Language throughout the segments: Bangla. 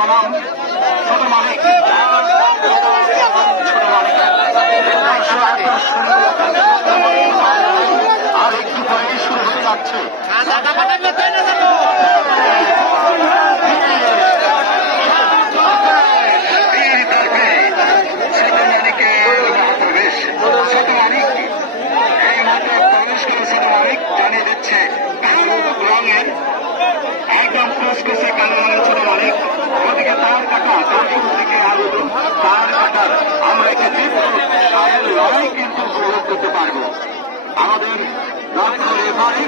বনাম ছোট মালিক আর একটু পরে শুরু হতে যাচ্ছে। জানিয়ে দিচ্ছে কালো রঙের একদম কুচকুচে কালো রঙের ছোট মালিক, ওদিকে তার কাটা, তার শুরু থেকে আগত তার কাটার আমরা একটা সাহের লড়াই কিন্তু উপভোগ করতে পারবো। আমাদের ডক্টর রেফারি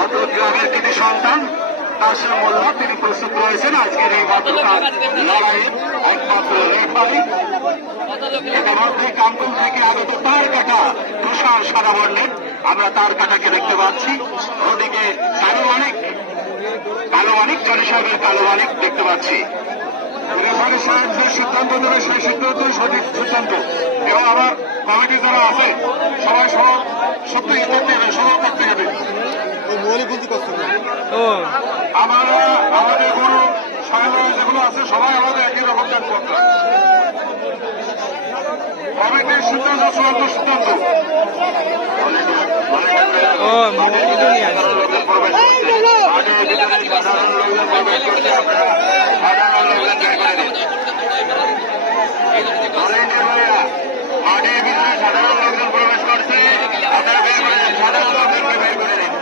অত গ্রামের তিনি সন্তান কাশিম মোল্লা, তিনি প্রস্তুত রয়েছেন আজকের এই মাত্রকার লড়াইয়ের একমাত্র রেফারি। ইতিমধ্যে কামরুল থেকে আগত তার কাটা তুষার সাদা বর্ণের, আমরা তার কাটাকে দেখতে পাচ্ছি। ওদিকে কালো মানিক জনি সাহেবের কালো মানিক দেখতে পাচ্ছি। রেফারি সাহেব যে সিদ্ধান্ত দেবে সেই সিদ্ধান্তই সঠিক সিদ্ধান্ত, এবং আমার কমিটি যারা আছে সবাই সত্যি করতে হবে, সবাই করতে হবে। আমাদের গুরু সাহেবরা যেগুলো আছে সবাই আমাদের একই রকম কাজ করতে হবে। কমিটির সিদ্ধান্ত চূড়ান্ত সিদ্ধান্ত। মাঠের ভিতরে সাধারণ লোকজন প্রবেশ করছে, আপনারা বের করে দেন, সাধারণ লোকজনকে বের করে দেন।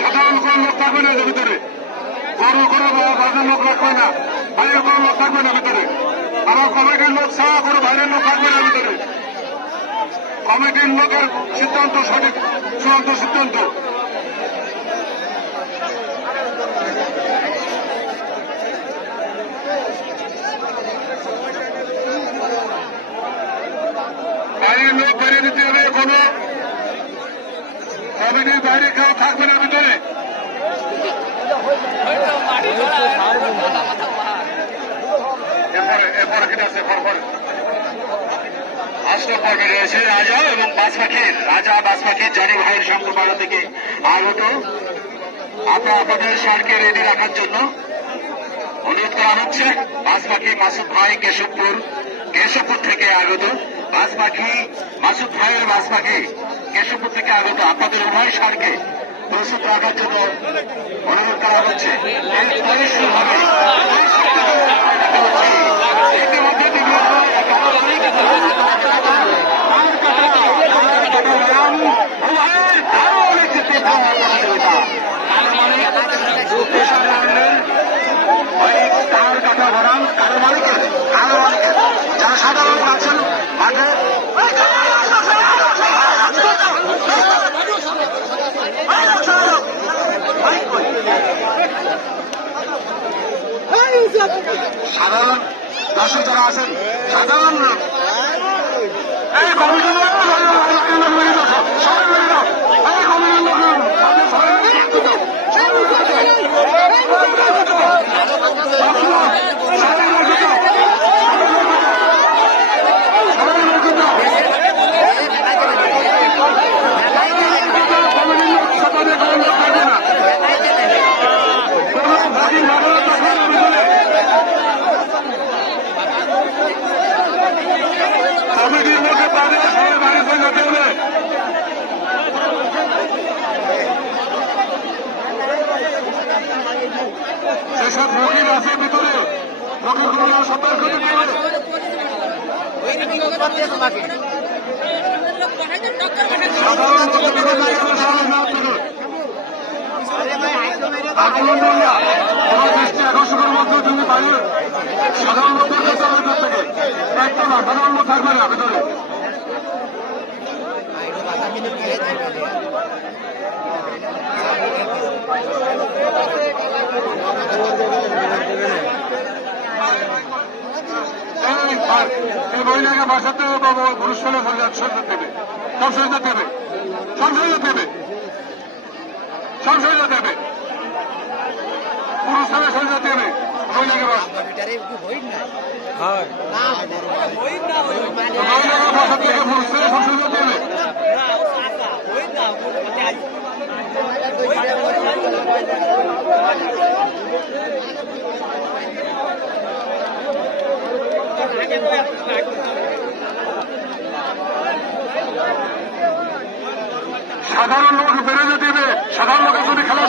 সাধারণ কোন লোক থাকবে না ভিতরে, গরু কোনো বাজার লোক রাখবে না, বাইরের কোনো লোক থাকবে না ভিতরে। আমার কমিটির লোক ছাড়া কোনো বাইরের লোক থাকবে না ভিতরে। কমিটির লোকের সিদ্ধান্ত সঠিক চূড়ান্ত সিদ্ধান্ত। বাইরের লোক বেরিয়ে দিতে হবে, কোনো কমিটির বাইরে কেউ থাকবে না ভিতরে। এরপরে কিনা আছে অষ্টম পর্বে রয়েছে রাজা এবং বাস পাখির জনি ভাইয়ের সংঘপাড়া থেকে আগত। আপনাদের সারকে রেডি রাখার জন্য অনুরোধ করা হচ্ছে। বাস পাখি মাসুদ ভাই কেশবপুর থেকে আগত। বাস পাখি মাসুদ ভাইয়ের বাস পাখি কেশবপুর থেকে আগত। আপনাদের উভয় সারকে প্রস্তুত রাখার জন্য অনুরোধ করা হচ্ছে। এরপরে শুরু হবে যারা সাধারণ আছেন মাঠে সাধারণ দর্শক যারা আছেন, সাধারণ যেসব রোগীর আছে ভিতরে রোগীগুলো সতর্ক দিতে হবে। আকর্ষণের মধ্যে তুমি বাইরে সাধারণ লোকের কাছে থেকে একটা না, সাধারণ লোক থাকবে না ভিতরে। এই মহিলাকে বাসাতে পুরুষ ফেলে সংসার দেবে, সংসার দেবে, সংসার দেবে, সংসার দেবে। পুরুষ সামনে সরে যেতে হবে মহিলাকে বস মহিলাকে বসার থেকে সরে যেতে হবে সাধারণ লোক বেড়ে যেতে হবে সাধারণ লোকের যদি খেলা